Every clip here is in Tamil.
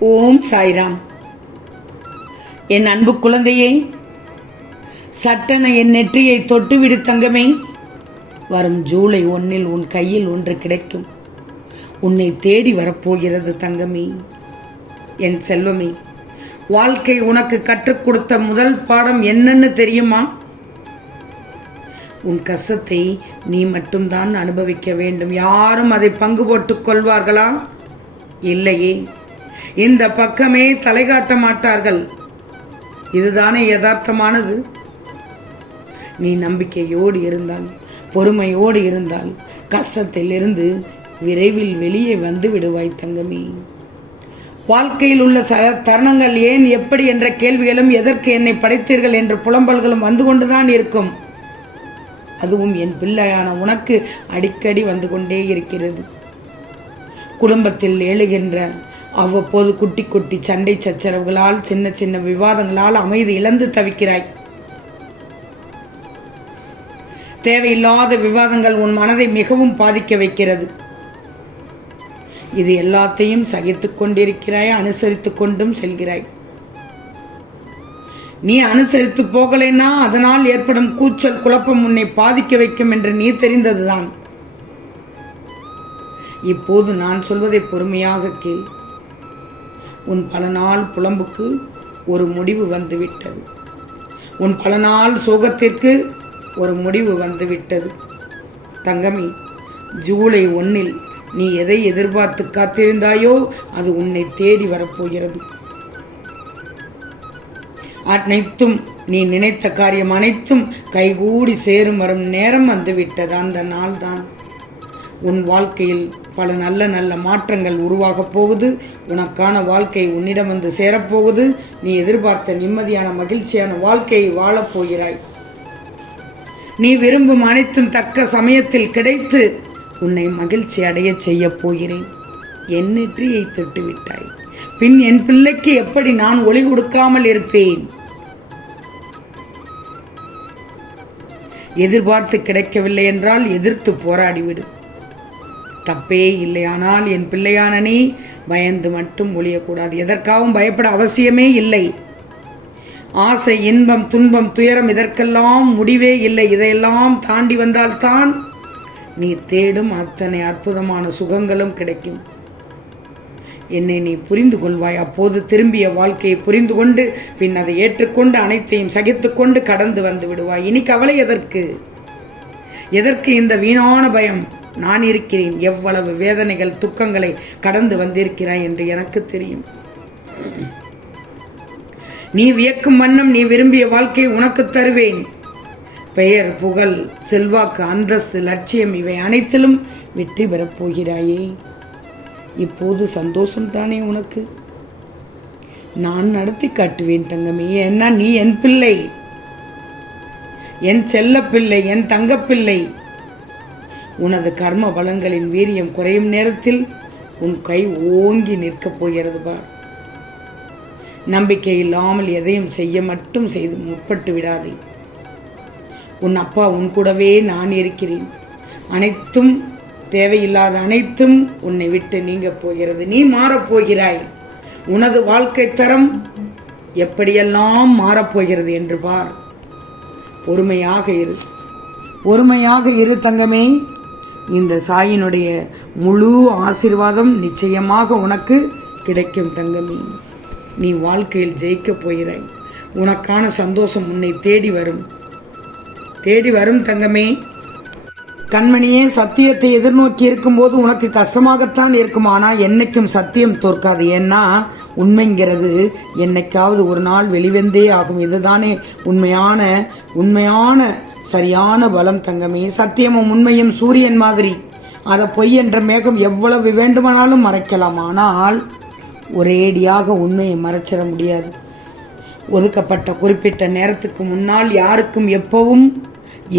ஓம் சாய்ராம். என் அன்பு குழந்தையே சட்டென என் நெற்றியை தொட்டுவிடு தங்கமே. வரும் ஜூலை ஒன்னில் உன் கையில் ஒன்று கிடைக்கும். உன்னை தேடி வரப்போகிறது தங்கமே. என் செல்வமே வாழ்க்கை உனக்கு கற்றுக் கொடுத்த முதல் பாடம் என்னன்னு தெரியுமா? உன் கஷ்டத்தை நீ மட்டும்தான் அனுபவிக்க வேண்டும். யாரும் அதை பங்கு போட்டுக் கொள்வார்களா? இல்லையே. இந்த பக்கமே தலை காட்ட மாட்டார்கள். இதுதானே யதார்த்தமானது? நீ நம்பிக்கையோடு இருந்தால் பொறுமையோடு இருந்தால் கஷ்டத்திலிருந்து விரைவில் வெளியே வந்து விடுவாய் தங்கமே. வாழ்க்கையில் உள்ள ச- தருணங்கள் ஏன் எப்படி என்ற கேள்விகளும் எதற்கு என்னை படைத்தீர்கள் என்ற புலம்பல்களும் வந்து கொண்டுதான் இருக்கும். அதுவும் என் பிள்ளையான உனக்கு அடிக்கடி வந்து கொண்டே இருக்கிறது. குடும்பத்தில் எழுகின்ற அவ்வப்போது குட்டி குட்டி சண்டை சச்சரவுகளால் சின்ன சின்ன விவாதங்களால் அமைதி இழந்து தவிக்கிறாய். தேவையில்லாத விவாதங்கள் உன் மனதை மிகவும் பாதிக்க வைக்கிறது. இது எல்லாத்தையும் சகித்துக் கொண்டிருக்கிறாய் அனுசரித்துக் கொண்டும் செல்கிறாய். நீ அனுசரித்து போகலைன்னா அதனால் ஏற்படும் கூச்சல் குழப்பம் உன்னை பாதிக்க வைக்கும் என்று நீ தெரிந்ததுதான். இப்போது நான் சொல்வதை பொறுமையாக கேள். உன் பல நாள் புலம்புக்கு ஒரு முடிவு வந்துவிட்டது. உன் பல நாள் சோகத்திற்கு ஒரு முடிவு வந்துவிட்டது. தங்கமி ஜூலை ஒன்றில் நீ எதை எதிர்பார்த்து காத்திருந்தாயோ அது உன்னை தேடி வரப்போகிறது. அனைத்தும் நீ நினைத்த காரியம் அனைத்தும் கைகூடி சேரும் வரும் நேரம் வந்துவிட்டது அந்த நாள்தான். உன் வாழ்க்கையில் பல நல்ல நல்ல மாற்றங்கள் உருவாகப் போகுது. உனக்கான வாழ்க்கை உன்னிடம் வந்து சேரப்போகுது. நீ எதிர்பார்த்த நிம்மதியான மகிழ்ச்சியான வாழ்க்கையை வாழப் போகிறாய். நீ விரும்பும் அனைத்தும் தக்க சமயத்தில் கிடைத்து உன்னை மகிழ்ச்சி அடையச் செய்யப் போகிறேன். என் நெற்றியை தொட்டுவிட்டாய். பின் என் பிள்ளைக்கு எப்படி நான் ஒளி கொடுக்காமல் இருப்பேன்? எதிர்பார்த்து கிடைக்கவில்லை என்றால் எதிர்த்து போராடிவிடு. தப்பே இல்லை. ஆனால் என் பிள்ளையான நீ பயந்து மட்டும் ஒழியக்கூடாது. எதற்காகவும் பயப்பட அவசியமே இல்லை. ஆசை இன்பம் துன்பம் துயரம் இதற்கெல்லாம் முடிவே இல்லை. இதையெல்லாம் தாண்டி வந்தால்தான் நீ தேடும் அத்தனை அற்புதமான சுகங்களும் கிடைக்கும். என்னை நீ புரிந்து கொள்வாய். அப்போது திரும்பிய வாழ்க்கையை புரிந்து கொண்டு பின் அதை ஏற்றுக்கொண்டு அனைத்தையும் சகித்துக்கொண்டு கடந்து வந்து விடுவாய். இனி கவலை எதற்கு? எதற்கு இந்த வீணான பயம்? நான் இருக்கிறேன். எவ்வளவு வேதனைகள் துக்கங்களை கடந்து வந்திருக்கிறாய் என்று எனக்கு தெரியும். நீ வியக்கும் வண்ணம் நீ விரும்பிய வாழ்க்கையை உனக்கு தருவேன். பெயர் புகழ் செல்வாக்கு அந்தஸ்து லட்சியம் இவை அனைத்திலும் வெற்றி பெறப் போகிறாயே. இப்போது சந்தோஷம் தானே உனக்கு? நான் நடத்தி காட்டுவேன் தங்கமே. ஏன்னா நீ என் பிள்ளை? என் செல்ல பிள்ளை என் தங்கப்பிள்ளை. உனது கர்ம பலன்களின் வீரியம் குறையும் நேரத்தில் உன் கை ஓங்கி நிற்கப் போகிறது பார். நம்பிக்கை இல்லாமல் எதையும் செய்ய மட்டும் செய்து முற்பட்டு விடாதே. உன் அப்பா உன் கூடவே நான் இருக்கிறேன். அனைத்தும் தேவையில்லாத அனைத்தும் உன்னை விட்டு நீங்க போகிறது. நீ மாறப்போகிறாய் உனது வாழ்க்கை தரம் எப்படியெல்லாம் மாறப்போகிறது என்று பார். பொறுமையாக இரு. பொறுமையாக இரு தங்கமே. இந்த சாயினுடைய முழு ஆசீர்வாதம் நிச்சயமாக உனக்கு கிடைக்கும் தங்கமே. நீ வாழ்க்கையில் ஜெயிக்கப் போகிறாய். உனக்கான சந்தோஷம் உன்னை தேடி வரும். தேடி வரும் தங்கமே. கண்மணியே சத்தியத்தை எதிர்நோக்கி இருக்கும்போது உனக்கு கஷ்டமாகத்தான் இருக்கும். ஆனால் என்னைக்கும் சத்தியம் தோற்காது. ஏன்னா உண்மைங்கிறது என்னைக்காவது ஒரு நாள் வெளிவந்தே ஆகும். இதுதானே உண்மையான உண்மையான சரியான பலம் தங்கமே. சத்தியமும் உண்மையும் சூரியன் மாதிரி. அதை பொய் என்ற மேகம் எவ்வளவு வேண்டுமானாலும் மறைக்கலாம். ஆனால் ஒரேடியாக உண்மையை மறைச்சிட முடியாது. ஒதுக்கப்பட்ட குறிப்பிட்ட நேரத்துக்கு முன்னால் யாருக்கும் எப்பவும்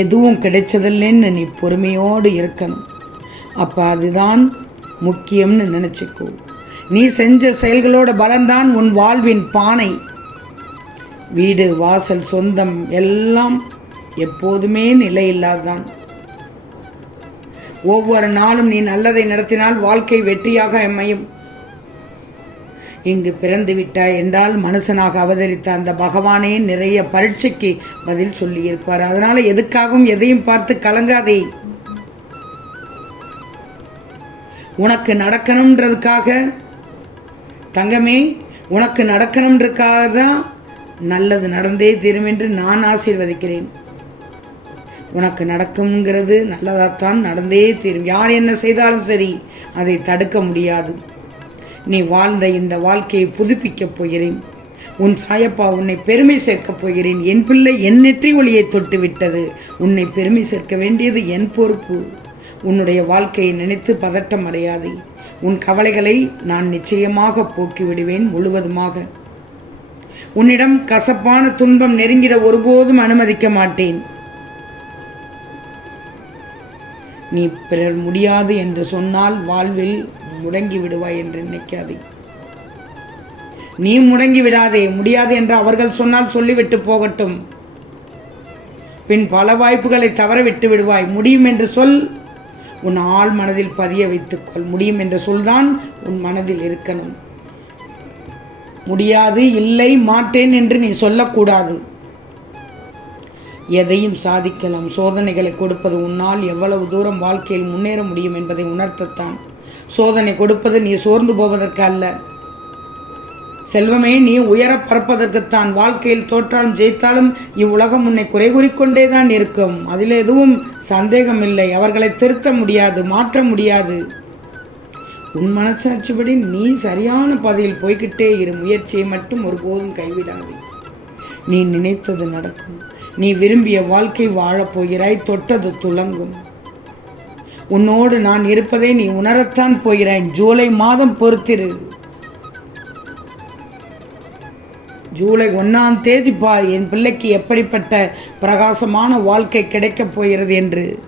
எதுவும் கிடைச்சதில்லைன்னு நீ பொறுமையோடு இருக்கணும். அப்போ அதுதான் முக்கியம்னு நினச்சிக்கோ. நீ செஞ்ச செயல்களோட பலன்தான் உன் வாழ்வின் பானை. வீடு வாசல் சொந்தம் எல்லாம் எப்போதுமே நிலையில்லாதான். ஒவ்வொரு நாளும் நீ நல்லதை நடத்தினால் வாழ்க்கை வெற்றியாக அமையும். இங்கு பிறந்து விட்டாய் என்றால் மனுஷனாக அவதரித்த அந்த பகவானே நிறைய பரீட்சைக்கு பதில் சொல்லியிருப்பார். அதனால எதுக்காகவும் எதையும் பார்த்து கலங்காதே. உனக்கு நடக்கணுன்றதுக்காக தங்கமே உனக்கு நடக்கணுன்றதுக்காக தான் நல்லது நடந்தே தீரும் என்று நான் ஆசீர்வதிக்கிறேன். உனக்கு நடக்குங்கிறது நல்லதாகத்தான் நடந்தே தீரும். யார் என்ன செய்தாலும் சரி அதை தடுக்க முடியாது. நீ வாழ்ந்த இந்த வாழ்க்கையை புதுப்பிக்கப் போகிறேன். உன் சாயப்பா உன்னை பெருமை சேர்க்கப் போகிறேன். என் பிள்ளை என் நெற்றி ஒளியை தொட்டு விட்டது உன்னை பெருமை சேர்க்க வேண்டியது என் பொறுப்பு. உன்னுடைய வாழ்க்கையை நினைத்து பதட்டம் அடையாதே. உன் கவலைகளை நான் நிச்சயமாக போக்கிவிடுவேன் முழுவதுமாக. உன்னிடம் கசப்பான துன்பம் நெருங்கிட ஒருபோதும் அனுமதிக்க மாட்டேன். நீ பிறர் முடியாது என்று சொன்னால் வாழ்வில் முடங்கி விடுவாய் என்று நினைக்காதே. நீ முடங்கி விடாதே முடியாது என்று அவர்கள் சொன்னால் சொல்லிவிட்டு போகட்டும். பின் பல வாய்ப்புகளை தவற விட்டு விடுவாய். முடியும் என்று சொல். உன் ஆள் மனதில் பதிய வைத்துக்கொள். முடியும் என்ற சொல்தான் உன் மனதில் இருக்கணும். முடியாது இல்லை மாட்டேன் என்று நீ சொல்லக்கூடாது. எதையும் சாதிக்கலாம். சோதனைகளை கொடுப்பது உன்னால் எவ்வளவு தூரம் வாழ்க்கையில் முன்னேற முடியும் என்பதை உணர்த்தத்தான். சோதனை கொடுப்பது நீ சோர்ந்து போவதற்கு அல்ல. செல்வமே நீ உயர பறப்பதற்குத்தான். வாழ்க்கையில் தோற்றாலும் ஜெயித்தாலும் இவ்வுலகம் உன்னை குறை கூறிக்கொண்டே தான் இருக்கும். அதில் எதுவும் சந்தேகம் இல்லை அவர்களை திருத்த முடியாது மாற்ற முடியாது. உன் மனசாட்சிப்படி நீ சரியான பாதையில் போய்கிட்டே இரு. முயற்சியை மட்டும் ஒருபோதும் கைவிடாது. நீ நினைத்தது நடக்கும். நீ விரும்பிய வாழ்க்கை வாழப் போகிறாய் தொட்டது துலங்கும். உன்னோடு நான் இருப்பதை நீ உணரத்தான் போகிறாய் ஜூலை மாதம் பொறுத்திரு. ஜூலை ஒன்றாம் தேதி பார் என் பிள்ளைக்கு எப்படிப்பட்ட பிரகாசமான வாழ்க்கை கிடைக்கப் போகிறது என்று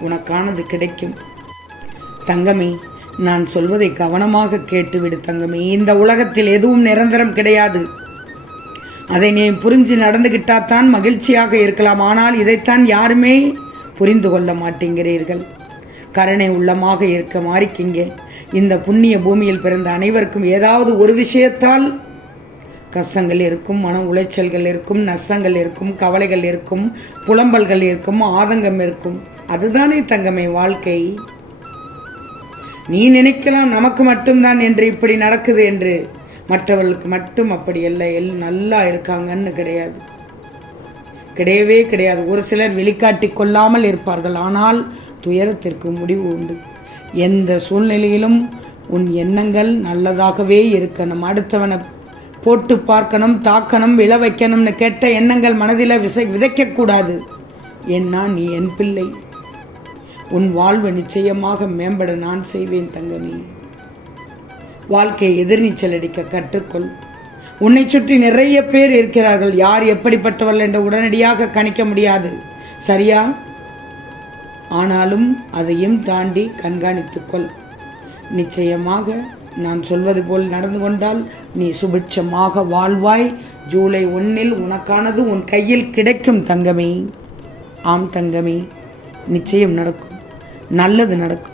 உனக்கானது கிடைக்கும். தங்கமே நான் சொல்வதை கவனமாக கேட்டுவிடு தங்கமே இந்த உலகத்தில் எதுவும் நிரந்தரம் கிடையாது. அதை நீ புரிஞ்சு நடந்துகிட்டாதான் மகிழ்ச்சியாக இருக்கலாம். ஆனால் இதைத்தான் யாருமே புரிந்து கொள்ள மாட்டேங்கிறீர்கள். கருணை உள்ளமாக இருக்க மாறிக்கிங்க. இந்த புண்ணிய பூமியில் பிறந்த அனைவருக்கும் ஏதாவது ஒரு விஷயத்தால் கஷ்டங்கள் இருக்கும் மன உளைச்சல்கள் இருக்கும் நஷ்டங்கள் இருக்கும் கவலைகள் இருக்கும் புலம்பல்கள் இருக்கும் ஆதங்கம் இருக்கும். அதுதானே தங்கமே வாழ்க்கை. நீ நினைக்கலாம் நமக்கு மட்டும்தான் என்று இப்படி நடக்குது என்று. மற்றவர்களுக்கு மட்டும் அப்படி அல்ல எல் நல்லா இருக்காங்கன்னு கிடையாது. கிடையவே கிடையாது. ஒரு சிலர் வெளிக்காட்டி கொள்ளாமல் இருப்பார்கள் ஆனால் துயரத்திற்கு முடிவு உண்டு. எந்த சூழ்நிலையிலும் உன் எண்ணங்கள் நல்லதாகவே இருக்கணும். அடுத்தவனை போட்டு பார்க்கணும் தாக்கணும் விழ வைக்கணும்னு கேட்ட எண்ணங்கள் மனதில் விசை விதைக்கக்கூடாது. ஏன்னா நீ என் பிள்ளை. உன் வாழ்வு நிச்சயமாக மேம்பட நான் செய்வேன் தங்கமி. வாழ்க்கையை எதிர்நீச்சல் அடிக்க கற்றுக்கொள். உன்னை சுற்றி நிறைய பேர் இருக்கிறார்கள். யார் எப்படிப்பட்டவர்கள் என்று உடனடியாக கணிக்க முடியாது. சரியா? ஆனாலும் அதையும் தாண்டி கண்காணித்துக்கொள் நிச்சயமாக நான் சொல்வது போல் நடந்து கொண்டால் நீ சுபிட்சமாக வாழ்வாய். ஜூலை ஒன்றில் உனக்கானது உன் கையில் கிடைக்கும் தங்கமே. ஆம் தங்கமே. நிச்சயம் நடக்கும். நல்லது நடக்கும்.